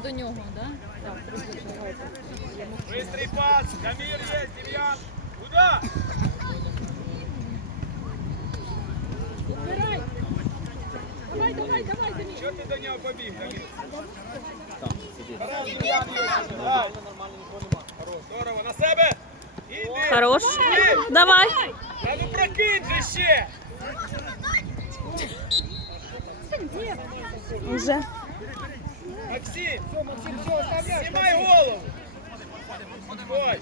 до нього, да? Так, трошки давайте. Быстрый пас. Дамир есть, Демьян. Куда? Убирай! Давай, давай, давай, Демір! Чого ти до нього побіг, Дамир? Хорош, Дем'ян є. Давай. Хорош, Здорово, на себе. Іди. Хорош. Давай. Та ну прокинь же ще. Уже. Максим, знімай голову. Ой.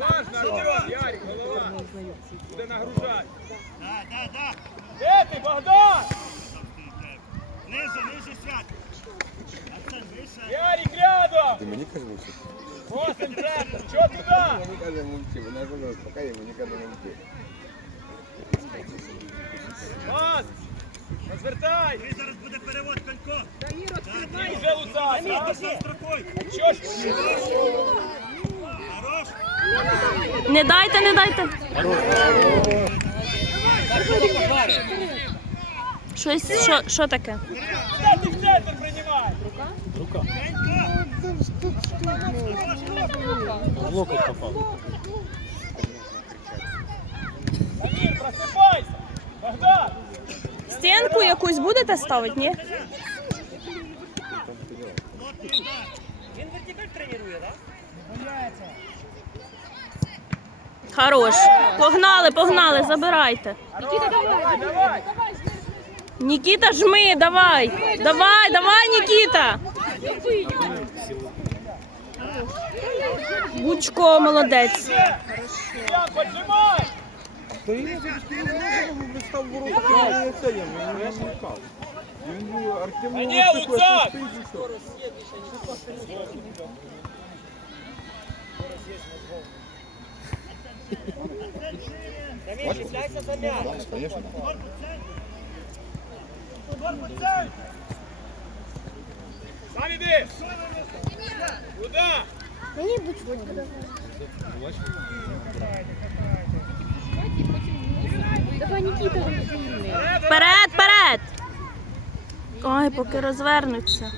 Важно, Артем, Ярик, голова. Буде нагружати. Де ти, Богдан? Ниже, ниже свят. Ярик рядом. Ти мені кажеш мовчи? Просим центр. Чого туди? Мені каже мовчи, вона ж успокає, мені каже мовчи. Пас. Розвертай. Ти зараз буде перевод Колько. І вже Луцак. Дамір, строкой. Що ж? Хорош. Не дайте, не дайте. Щось, що, що таке? Де ти в центр приймай? Дамір, просипайся. Богдан. Стінку якусь будете ставити, ні? Він вертикаль тренує, так? Хорош. Погнали, погнали, забирайте. Нікіта, давай, давай. Нікіта, жми, давай. Давай, давай, Нікіта. Бучко, молодець. Я поджимай. Та я не став ворот, я це я не шукав. Він Артем А ні, Луцак! Дамір, чіпляйся за м'яч. Конечно. Сам іди. Куда? Давай, Нікіта. Вперед, вперед. Ой, поки розвернуться.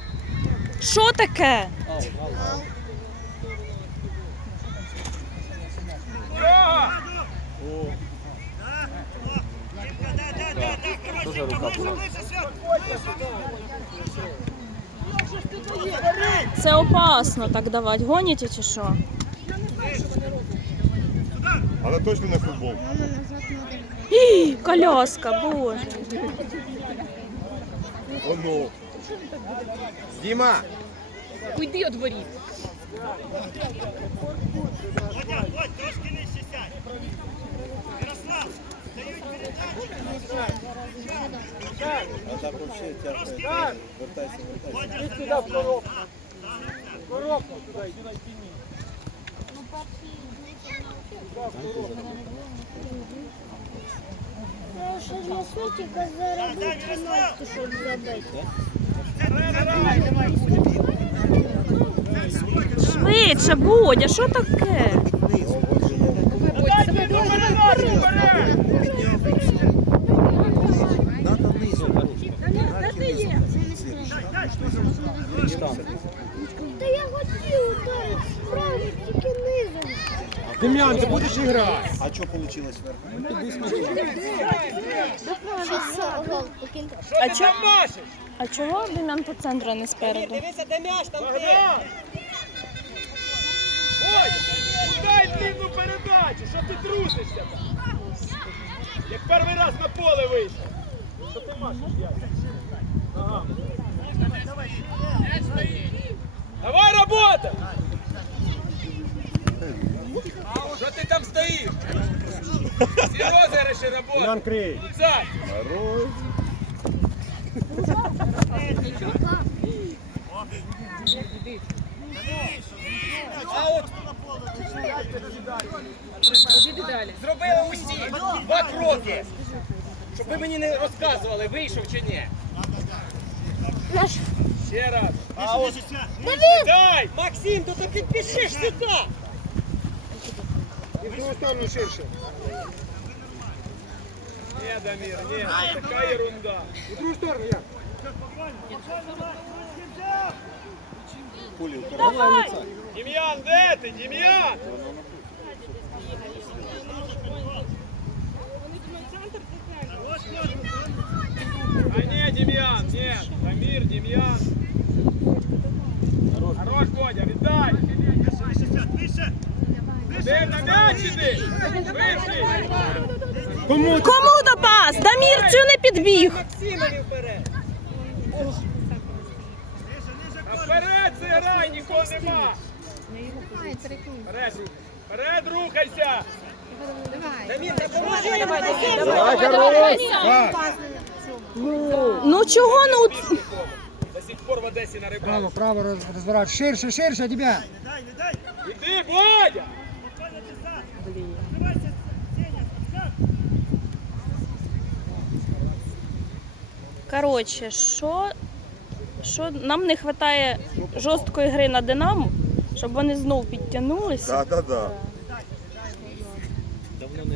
Що таке? Це опасно так давати. Гоніте чи що? Але точно не футбол. Ій, коляска, боже. Оно. Діма! Уйди від воріт. Водя, водь, трошки нижче сядь. Ярослав, дають передачу. А так взагалі тяжко. Вертайся, вертайся. Іди сюди в коробку. Коробку туди, іди на стіні. Ще для щоб забити. Швидше, Бодя, що таке? Дай ти до передачі вперед. Та я хотів ударити справді, тільки низом. Дем'ян, ти будеш грати? А що вийшло зверху? А ти чо- там? А чого Дем'ян по центру не спереду? Дивися, де м'яч, там ти. Ой, дай длинну передачу, що ти трусишся там? Як перший раз на поле вийшов. Що ти машеш, Ярик? Ага. Давай робота! Що ти там стоїш? Всі розіграші роботи. Хорош. Іди далі. Зробили усі два кроки. Щоб ви мені не розказували, вийшов чи ні. Ще раз. Нижче, свят. Дай! Максим, то ти підпишеш сюди. І в другу сторону ширше. Ні, Дамір, ні, така ерунда. В другу сторону, я. Дем'ян, де ти, Дем'ян? А не, Дем'ян, нет. Дамир, Дем'ян. Кому то пас? Дамір цю не підбіг. А вперед зіграй, нікого нема. Вперед, рухайся. Ну чого ну? До сих пор в Одесі на рибалку. Право, право роз- розворот. Ширше, ширше тебе. Іди, Бодя! Коротше, що, що нам не вистачає жорсткої гри на Динамо, щоб вони знов підтягнулися. Да, да, да.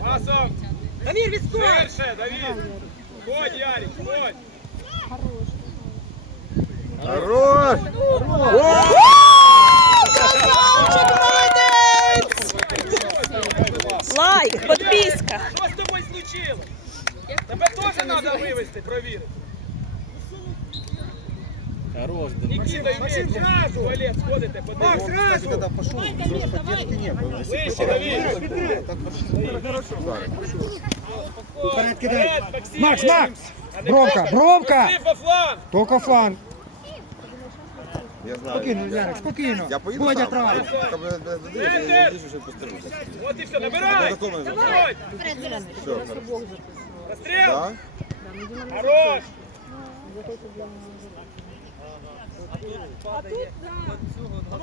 Пасом! Давид, Ширше, Давид! Ходь, Ярик, ходь! Хорош! Лайк, підписка. Що з тобою случилось? Тебе теж треба вивезти, провірити. Хорош, Нікіта, Максим, зразу! Туалет, сходите, подивіться. Кстати, когда пошел, просто поддержки не было. Вище, Давид! Вперед кидай. Макс, Макс! А не Бровка, просто бровка! проси по фланг! Я знаю. Спокійно, Ярик, спокійно. Я поїду Бодя сам. право. Пока мене не задивиш, я Центр! їздю, вже пострілю. От і все, набирай! Готовий. Заходь! Все, хорошо. Розстріл! Да? Хорош!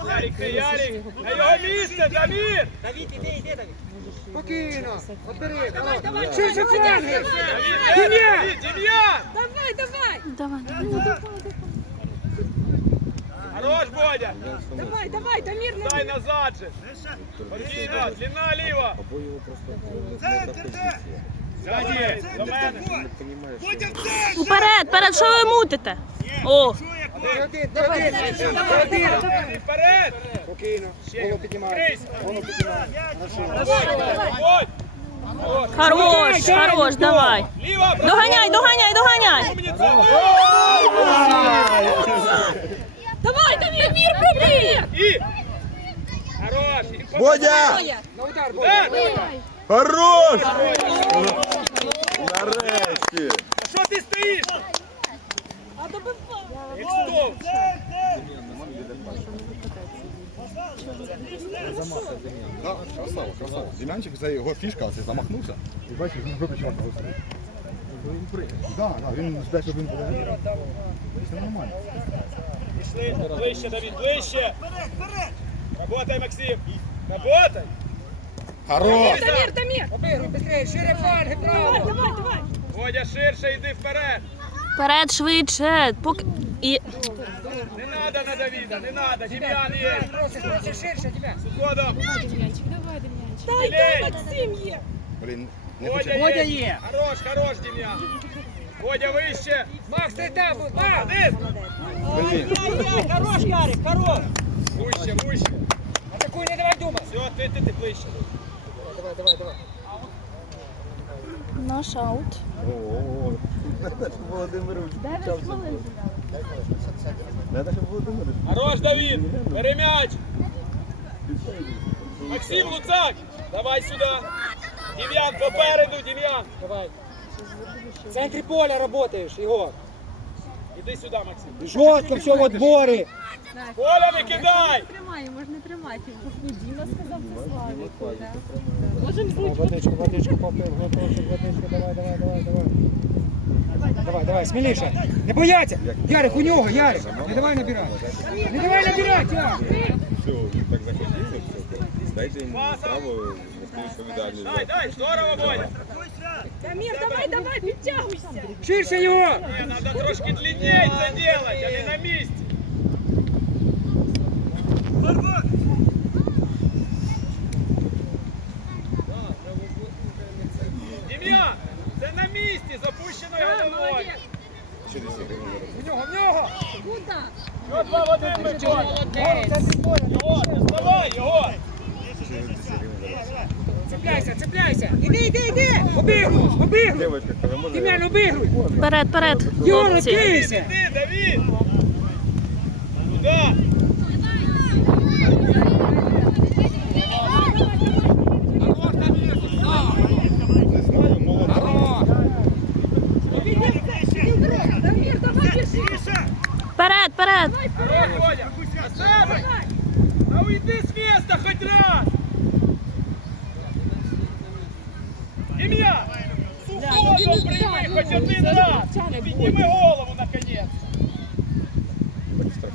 Ярик, ти, Ярик! На його місце, Дамір! Спокійно. Отбери. давай. Ширше фланги. Давид, Давид, Дем'ян! Давай, давай, Давай. Хорош, Бодя! давай, давай, Дамир, ну Дай назад же! Спокійно, длина ліва! Ззаді, до мене! Вперед, вперед, що ви мутите? О, Один, один, один. Вперед! Спокійно. Голову піднімай. Голову піднімай. Хорош! хорош, давай. Доганяй, доганяй, доганяй. Давай, Дамир, Дамир, пробей! Хорош! Бодя. Хорош! Нарешті! А що ти стоїш? Як стовп! Да, красава, красава. Дем'янчик, це його фішка, це замахнувся. І бачиш, він виключив на да, він жде, щоб він буде. Це нормально. Пішли, ближче, Давид, ближче! Работай, Максим! Работай! Хорош! Дамир, Дамир! Обігруй, быстрее, шире Давай, право. давай, давай! Водя ширше, йди вперед! Вперед, швидше. Поки... І... Надо на не надо, Дем'ян є! Просиш, просиш, ширше тебе. З уходом! Дай, дай, Максим є! Блін, не Водя хоче. Водя є! є. Хорош, хорош, Дем'ян! Водя вище! Макс, ти там, будь, Макс. Один! Блін. Хорош, Ярик, хорош. Вище, вище! Атакуй, не давай думати. Все, ти, ти, ти ближче! Давай, давай, давай. Наш аут. О, Надо, щоб Хорош, Давид! Бери м'яч! Максим Луцак! Давай сюди! Дем'ян, попереду, Дем'ян! Давай. В центрі поля работаешь, Егор. Іди сюди, Максим! Жестко все в отборе. Поля не кидай! Тримай, можна тримати його. Діма сказав це Славіку, Водичку, водичку попив, глоточок, водичку, давай, давай, давай, давай. Давай, давай, сміліше. Не бояться. Ярик, у нього, Ярик. Не давай набирати. Не давай набирати, Ярик. Все, він так захотів, все. Дайте йому право відповідальність. Дай, дай, здорово, Боня! Дамир, давай, давай, підтягуйся! Ширше його. Надо трошки длиннее це делать, а не на місці! На місці, з опущеною головою! У нього, в нього. Що два в один Микола? Не вставай, Єгор! Цепляйся, цепляйся. Іди, іди, іди. Обігруй, обігруй. Дем'ян, обігруй. Вперед, вперед, Єгор, хлопці. Іди, Давід! Куда? Не знаю, молода. Вперед, вперед. Хорош, Бодя! На себе! А уйди с места хоть раз! Ім'я! Сухого прийми хоть один раз! Підніми голову, наконец!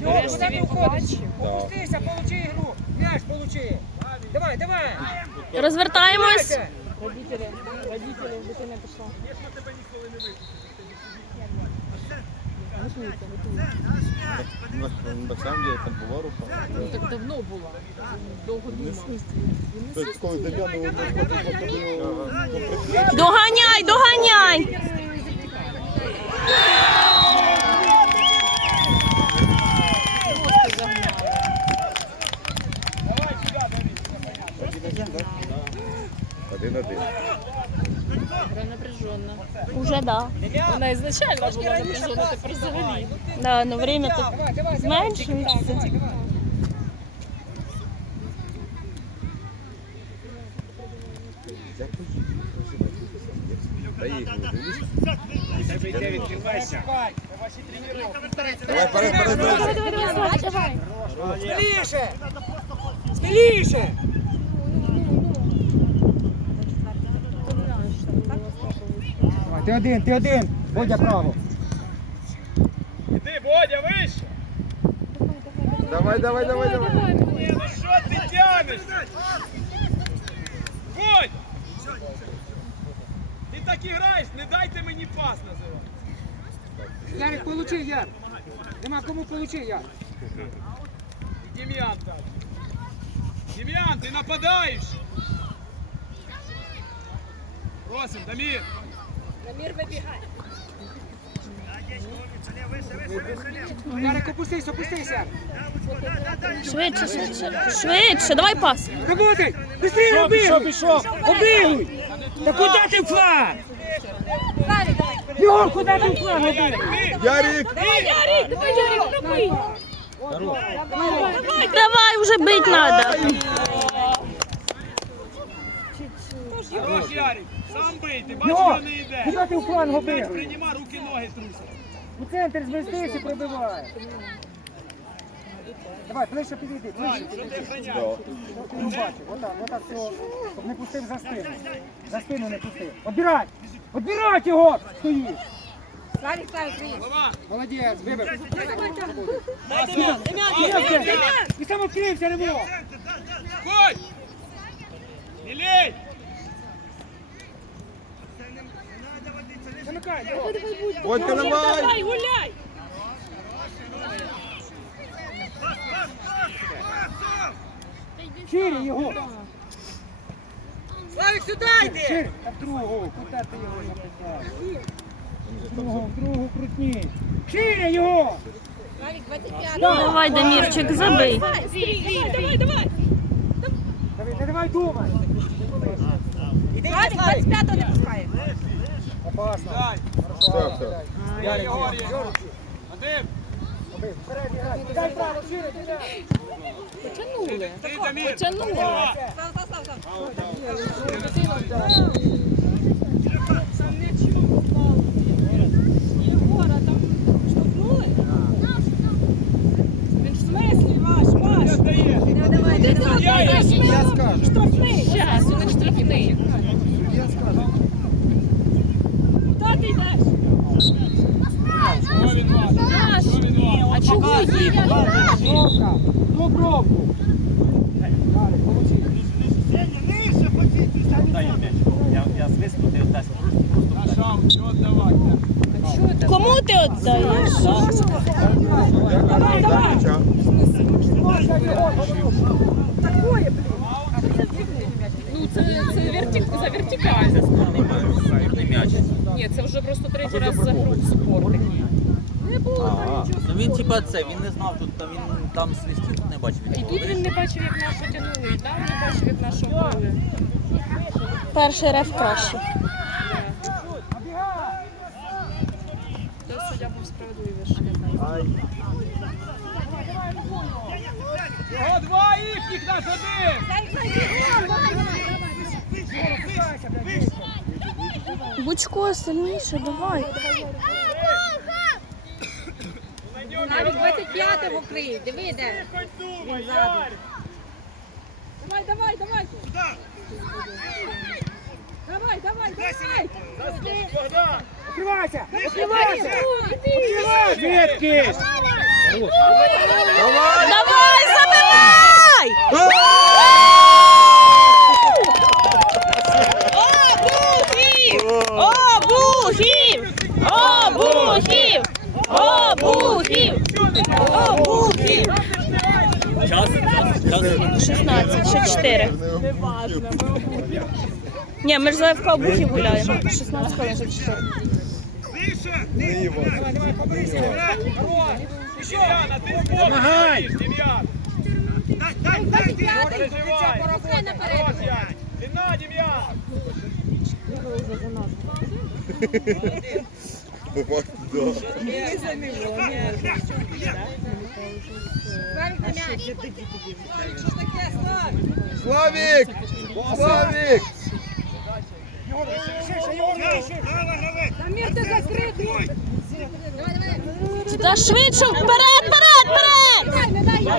Йо, куди ти уходиш? Опустися, получи ігру. М'яч получи. Давай, давай. Розвертаємось. Родителі, родителі, дитина пішла. На самом деле там була рука. Ну так давно була. Довго думав. Тобто, коли Доганяй, доганяй. Один-один. Гра напряжена. Уже да. Вона ізначально була напряжена, тепер взагалі. Да, но время тут Давай, давай, давай. зменшується. Давай, давай. Дай їх, дивись. Давай. Давай, вперед, вперед, вперед. Сміліше. Сміліше. Давай, ти один, ти один. Водя право. Іди, Бодя, вище! Давай, давай, давай, давай. Ні, ну що ти тянеш? Бодь! Ти так і граєш, не дайте мені пас називати. Ярик, получи, Яр. Нема кому получи, Яр. І Дем'ян так. Дем'ян, ти нападаєш! Просим, Дамір! Ярик, опустись, Яр. Швидше, швидше. Швидше, давай пас. Работай! Быстрее! Пішов, Обігуй! Та куди ти в флаг? Єгор, куди ти в флаг обігуй? Ярик! Давай, уже бить надо. Хорош, Ярик! Сам бийте, бачиш, що не йде. куди ти в фланг обігуй? Прийніма, руки, ноги трусять. У центр змістись і пробивай. Давай, ближче підійди, ближче. Охраняєш? Не бачив, отак, отак все, щоб не пустив за спину. За спину не пустив. Обирай! Обирай його! Стоїш! Голова! Молодець, вибив. І сам відкрився, не було. Ходь! Не Єгор. Давай! гуляй! Шире його. Славик, сюди йди! В другу, куди ти його написав? В другу, в другу крутні. Шире його! Давай, Дамірчик, забий. Давай, давай, давай! Давай, давай думай. Славик, 25-го не пускає. Опасно. Дай! Все, все. Я Єгор є! Вадим! Вперед, грай. Дай право, шире, кидай. Потянули. Ти, Дамір! Потянули. Голова! Єгора там штовхнули? Він в смислі ваш, ваш? Ти сам Я даєш штрафний. Щас, він штрафний. Куди ти йдеш? Що він вас? Наш. Що він вас? А чого їдеш? Бровка. До бровку. Далі, получи. На шам, що віддавати? Кому ти віддаєш? Давай, давай. Ну це, це за вертикаль. Ні, це вже просто третій раз за гру в спорт. Не було там нічого. він типа це, він не знав тут, там він там свистів не бачив. І тут він не бачив, як нас потягнули, і там не бачив, як нас шовкнули. Перший реф краще. Той суддя був справедливіший. Його два їхніх нас один! Бучко сильніше, давай. Навіть 25 в Україні, диви де. Давай, давай, давай. Давай, давай, давай. Заступ, Богдан! Откривайся! Откривайся! Звідки? Давай, забивай! Ні, ми ж за ФК Обухів гуляємо. 16 хвилин, ще 4. Дем'яна, ти спокій, Дем'ян! Переживай! Хорош, Ярик! Длина, Дем'ян! Славік! Славік! Амір, ти закритий. Та швидше, вперед, вперед, вперед! Я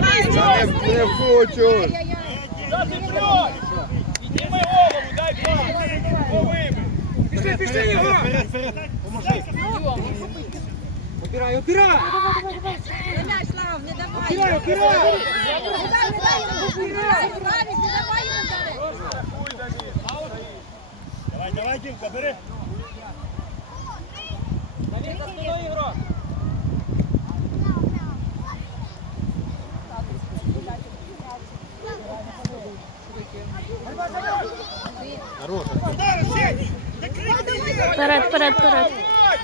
не, хочу! Підніми голову, дай пас! Пішли, пішли його! Опирай, опирай! Не дай, давай. Опирай, опирай! Не дай, не дай йому Славік, не давай йому удари. Давай, давай, Дімка, бери! Вперед, вперед, вперед. От,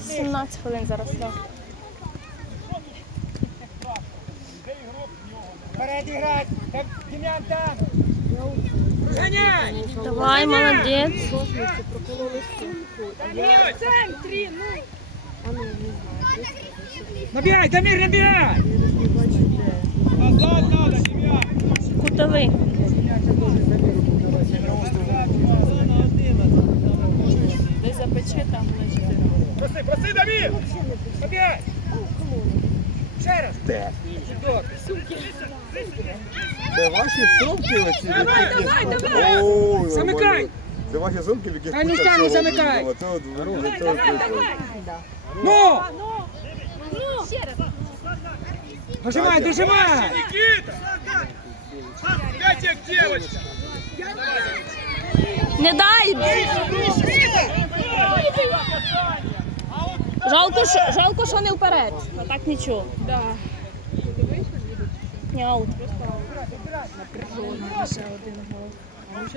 17 хвилин зараз. так. Вперед іграть! Там Дем'ян там! Ганяй! Давай, молодець. Амір, в центрі, ну. Набігай, Дамір, набігай! Назад надо, Дем'ян! Кутовий. Запече там на 4. Проси, проси, Дамір! Набігай! Ще раз! Чудово! Це ваші сумки оці? Давай, давай, давай. Ой, Замикай! Це ваші сумки, в яких Та ну куча там, всього замикай. Це от, це от, це. Ну! Ну, ще раз. Дожимай, дожимай! Никита! Пять як девочка! Не дай! Жалко, що, жалко, що не вперед. А так нічого. Да. Ні, аут.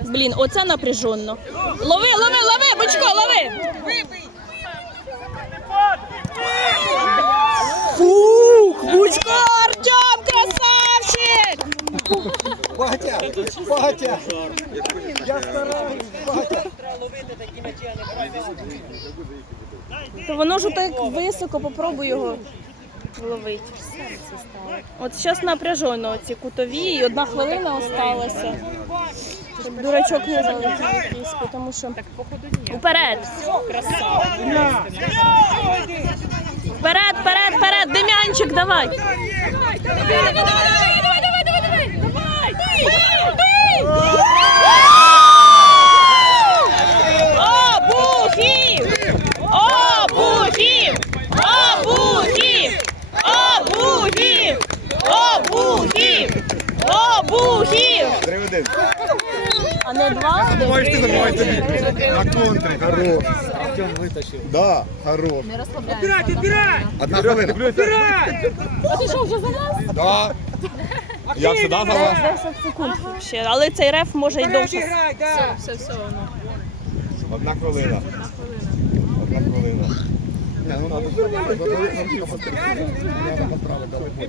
Блін, оце напряженно. Лови, лови, лови, Бочко, лови! Фух, Бучко, Артем! Батя! Батя! Я стараюсь! Батя! То воно ж так високо, попробуй його вловити. От зараз напряжено ці кутові, і одна хвилина осталася. Щоб дурачок не залетів якийсь, тому що. Уперед! Вперед, вперед, вперед! Дем'янчик, давай, давай, давай, давай, А не два? Ти, забуваєш тобі. На контри, хорош. Да, хорош. Отбирай, отбирай! Одна хвилина. Отбирай! А ти що, вже за нас? Да. Я сюди за да. 10 секунд ще. Але цей реф може й Вперед довше. да. Все, все воно. Одна хвилина. Одна хвилина. Ні, ну надо.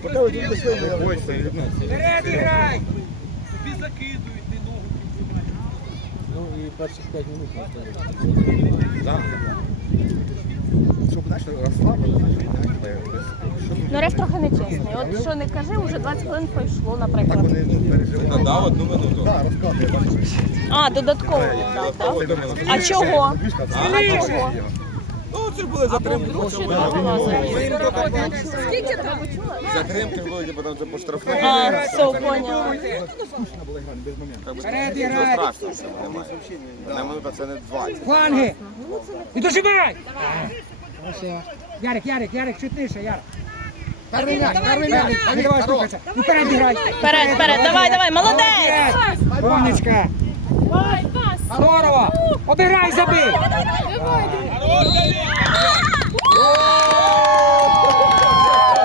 Поки ви тут дійшли, не бойся, рідне. Вперед іграй. Да. Щоб, знаєш, розслабили, Ну реф трохи нечесний. От що не кажи, вже 20 хвилин пройшло, так наприклад. вони ну, переживають. Додав одну минуту. Так, розказує. А, додатково віддав, так? А чого? А чого? Ну, це ж були затримки. Скільки там? Ви чули? Затримки були, типу, там це. А, все, поняла. Скучно було грати без моменту. Вперед Нічого іграй. страшного, це немає. Минута це не 20. Фланги. І Ярик, Ярик, Ярик, чутніше, Ярик. Перший м'яч, перший м'яч. Не давай стукатися. Ну, вперед іграй. Вперед, вперед, давай, давай, молодець! Умничка. Здорово. Обіграй, забий. давай, Давид!